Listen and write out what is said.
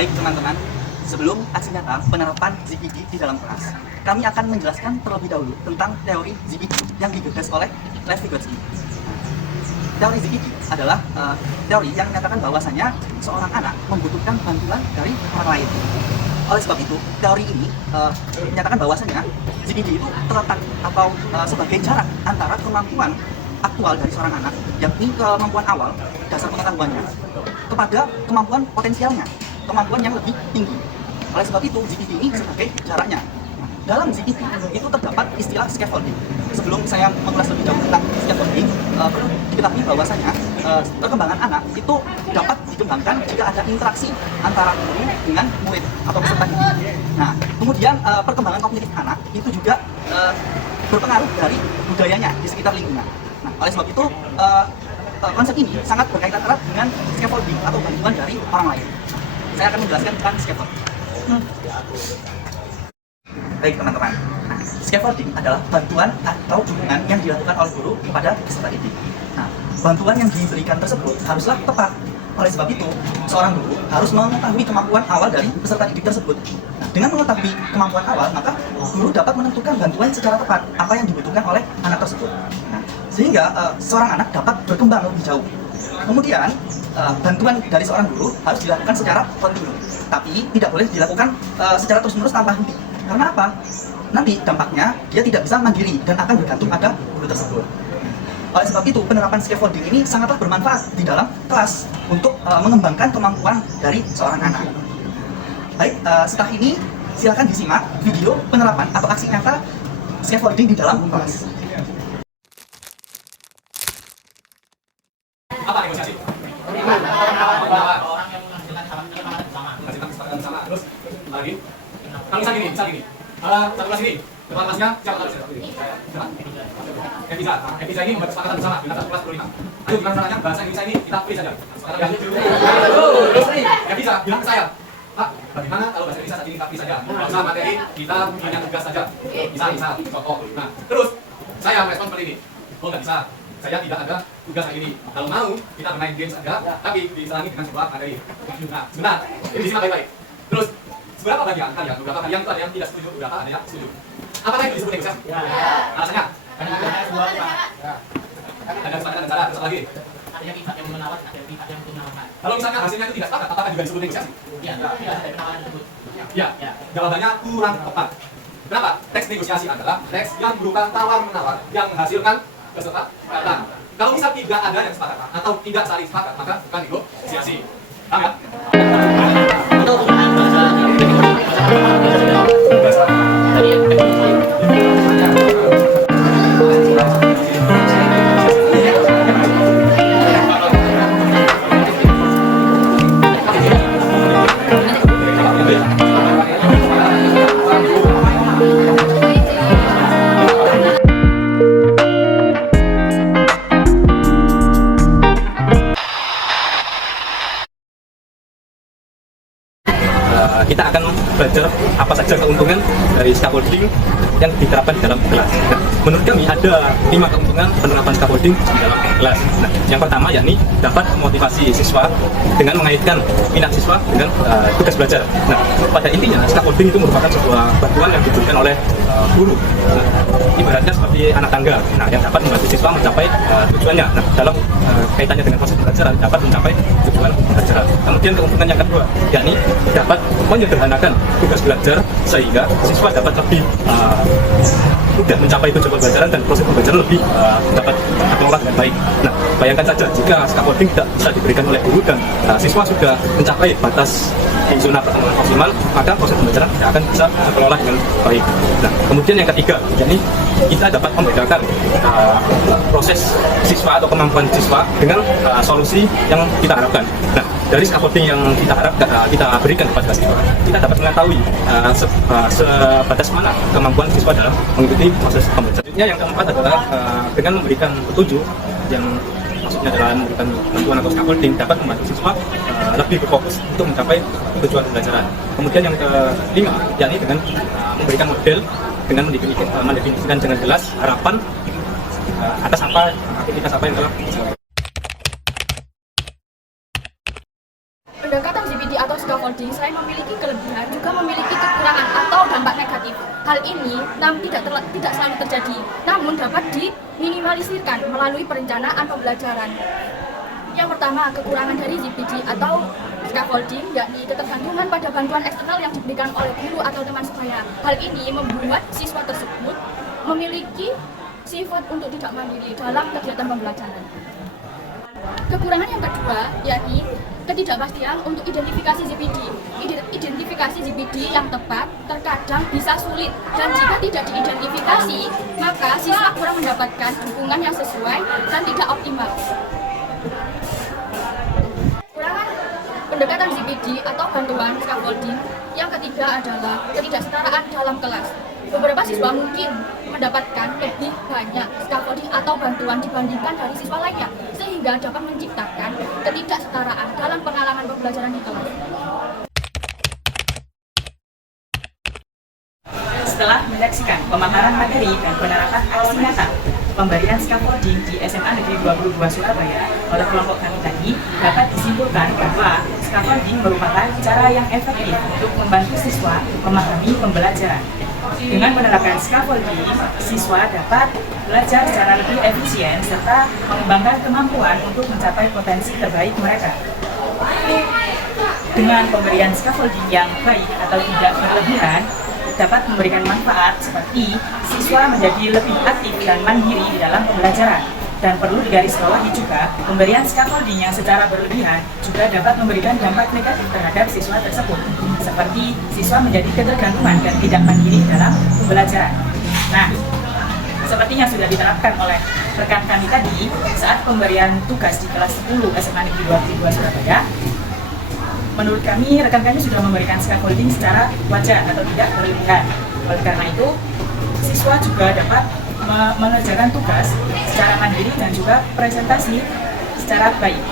Baik teman-teman, sebelum aksi nyata penerapan ZPD di dalam kelas, kami akan menjelaskan terlebih dahulu tentang teori ZPD yang digagas oleh Lev Vygotsky. Teori ZPD adalah teori yang menyatakan bahwasanya seorang anak membutuhkan bantuan dari orang lain. Oleh sebab itu, teori ini menyatakan bahwasanya ZPD itu terletak atau sebagai jarak antara kemampuan aktual dari seorang anak, yakni kemampuan awal, dasar pengetahuannya, kepada kemampuan potensialnya, kemampuan yang lebih tinggi. Oleh sebab itu, ZPD ini sebagai jaraknya. Dalam ZPD itu terdapat istilah scaffolding. Sebelum saya mengulas lebih jauh tentang scaffolding, perlu diketahui bahwasanya perkembangan anak itu dapat dikembangkan jika ada interaksi antara guru dengan murid atau peserta didik. Nah, kemudian perkembangan kognitif anak itu juga berpengaruh dari budayanya di sekitar lingkungan. Nah, oleh sebab itu konsep ini sangat berkaitan erat dengan scaffolding atau bantuan dari orang lain. Saya akan menjelaskan tentang scaffolding. Baik teman-teman, nah, scaffolding adalah bantuan atau dukungan yang dilakukan oleh guru kepada peserta didik. Nah, bantuan yang diberikan tersebut haruslah tepat. Oleh sebab itu, seorang guru harus mengetahui kemampuan awal dari peserta didik tersebut. Nah, dengan mengetahui kemampuan awal, maka guru dapat menentukan bantuan secara tepat apa yang dibutuhkan oleh anak tersebut. Nah, sehingga seorang anak dapat berkembang lebih jauh. Kemudian, bantuan dari seorang guru harus dilakukan secara kontinu, tapi tidak boleh dilakukan secara terus-menerus tanpa henti. Karena apa? Nanti dampaknya dia tidak bisa mandiri dan akan bergantung pada guru tersebut. Oleh sebab itu, penerapan scaffolding ini sangatlah bermanfaat di dalam kelas untuk mengembangkan kemampuan dari seorang anak. Baik, setelah ini silakan disimak video penerapan atau aksi nyata scaffolding di dalam kelas. Apa negosiasi? Orang yang menghasilkan kesepakatan bersama. Terus lagi? Kan misal gini. Satu kelas ini, ketua kelasnya siapa kelas? Etika ini membuat kesepakatan bersama dengan satu kelas 25. Ayo gimana caranya bahasa Indonesia ini kita pilih saja. Etika bilang ke saya, Pak, bagaimana kalau bahasa Indonesia saat ini kita pilih saja? Bahasa materi kita hanya tugas saja. Bisa, contoh. Nah, terus saya merespon seperti ini. Oh nggak bisa. Saya tidak ada tugas hari ini. Kalau mau, kita bermain games saja, tapi diselangi dengan sebuah materi. Nah, sebentar, ini disimak baik-baik. Terus, beberapa bagian kalian, beberapa kalian itu ada yang tidak setuju, beberapa ada yang setuju. Apakah itu disebut negosiasi? Ya. Alasannya? Karena ada sebuah ada kesepakatan cara, terus lagi? Ada pihak yang menawar, ada pihak yang menawarkan. Kalau misalnya hasilnya itu tidak sepakat, apakah juga disebut negosiasi? Iya, tidak ada penawaran tersebut. Ya, jawabannya kurang tepat. Kenapa? Teks negosiasi adalah teks yang berupa tawar-menawar yang menghasilkan kesepakatan. Kalau misal tidak ada yang sepakat atau tidak saling sepakat, maka bukan negosiasi. Paham ya? Kita akan belajar apa saja keuntungan dari scaffolding yang diterapkan di dalam kelas. Nah, menurut kami ada 5 keuntungan penerapan scaffolding di dalam kelas. Nah, yang pertama yakni dapat memotivasi siswa dengan mengaitkan minat siswa dengan tugas belajar. Nah, pada intinya scaffolding itu merupakan sebuah bantuan yang diberikan oleh guru. Nah, ibaratnya seperti anak tangga, nah yang dapat membantu siswa mencapai tujuannya. Nah, dalam kaitannya dengan proses pembelajaran dapat mencapai tujuan pembelajaran. Kemudian keuntungan yang kedua, yakni dapat menyederhanakan tugas belajar sehingga siswa dapat lebih mudah mencapai tujuan pembelajaran dan proses pembelajaran lebih dapat terkelola dengan baik. Nah, bayangkan saja jika scaffolding tidak bisa diberikan oleh guru dan siswa sudah mencapai batas zona pertemuan maksimal, maka proses pembelajaran tidak akan bisa terkelola dengan baik. Nah, kemudian yang ketiga, yakni kita dapat membedakan proses siswa atau kemampuan siswa dengan solusi yang kita harapkan. Nah, dari scaffolding yang kita harapkan kita berikan kepada siswa, kita dapat mengetahui sebatas mana kemampuan siswa dalam mengikuti proses pembelajaran. Selanjutnya yang keempat adalah dengan memberikan petunjuk yang maksudnya adalah memberikan bantuan atau scaffolding dapat membantu siswa lebih berfokus untuk mencapai tujuan pembelajaran. Kemudian yang kelima, yakni dengan memberikan model dengan mendefinisikan dengan jelas harapan atas apa aktivitas apa yang telah dilakukan. Pendekatan ZBD atau scaffolding selain memiliki kelebihan juga memiliki kekurangan atau dampak negatif. Hal ini tidak selalu terjadi, namun dapat diminimalisirkan melalui perencanaan pembelajaran. Yang pertama, kekurangan dari ZBD atau scaffolding yakni ketergantungan pada bantuan eksternal yang diberikan oleh guru atau teman sebaya. Hal ini membuat siswa tersebut memiliki sifat untuk tidak mandiri dalam kegiatan pembelajaran. Kekurangan yang kedua yakni ketidakpastian untuk identifikasi ZBD. Identifikasi ZBD yang tepat terkadang bisa sulit, dan jika tidak diidentifikasi, maka siswa kurang mendapatkan dukungan yang sesuai dan tidak optimal. Kekurangan pendekatan ZBD atau bantuan scaffolding yang ketiga adalah ketidaksetaraan dalam kelas. Beberapa siswa mungkin mendapatkan lebih banyak scaffolding atau bantuan dibandingkan dari siswa lainnya, sehingga dapat menciptakan ketidaksetaraan dalam pengalaman pembelajaran di kelas. Setelah menyaksikan pemaparan materi dan penerapan aksi nyata pemberian scaffolding di SMA Negeri 22 Surabaya oleh kelompok kami tadi, dapat disimpulkan bahwa scaffolding merupakan cara yang efektif untuk membantu siswa memahami pembelajaran. Dengan menerapkan scaffolding, siswa dapat belajar secara lebih efisien serta mengembangkan kemampuan untuk mencapai potensi terbaik mereka. Dengan pemberian scaffolding yang baik atau tidak berlebihan, dapat memberikan manfaat seperti siswa menjadi lebih aktif dan mandiri di dalam pembelajaran. Dan perlu digarisbawahi juga, pemberian scaffolding yang secara berlebihan juga dapat memberikan dampak negatif terhadap siswa tersebut, seperti siswa menjadi ketergantungan dan tidak mandiri dalam pembelajaran. Nah, seperti yang sudah diterapkan oleh rekan kami tadi saat pemberian tugas di kelas 10 SMA Negeri 22 Surabaya, menurut kami, rekan kami sudah memberikan scaffolding secara wajar atau tidak berlebihan. Oleh karena itu, siswa juga dapat mengerjakan tugas secara mandiri dan juga presentasi secara baik.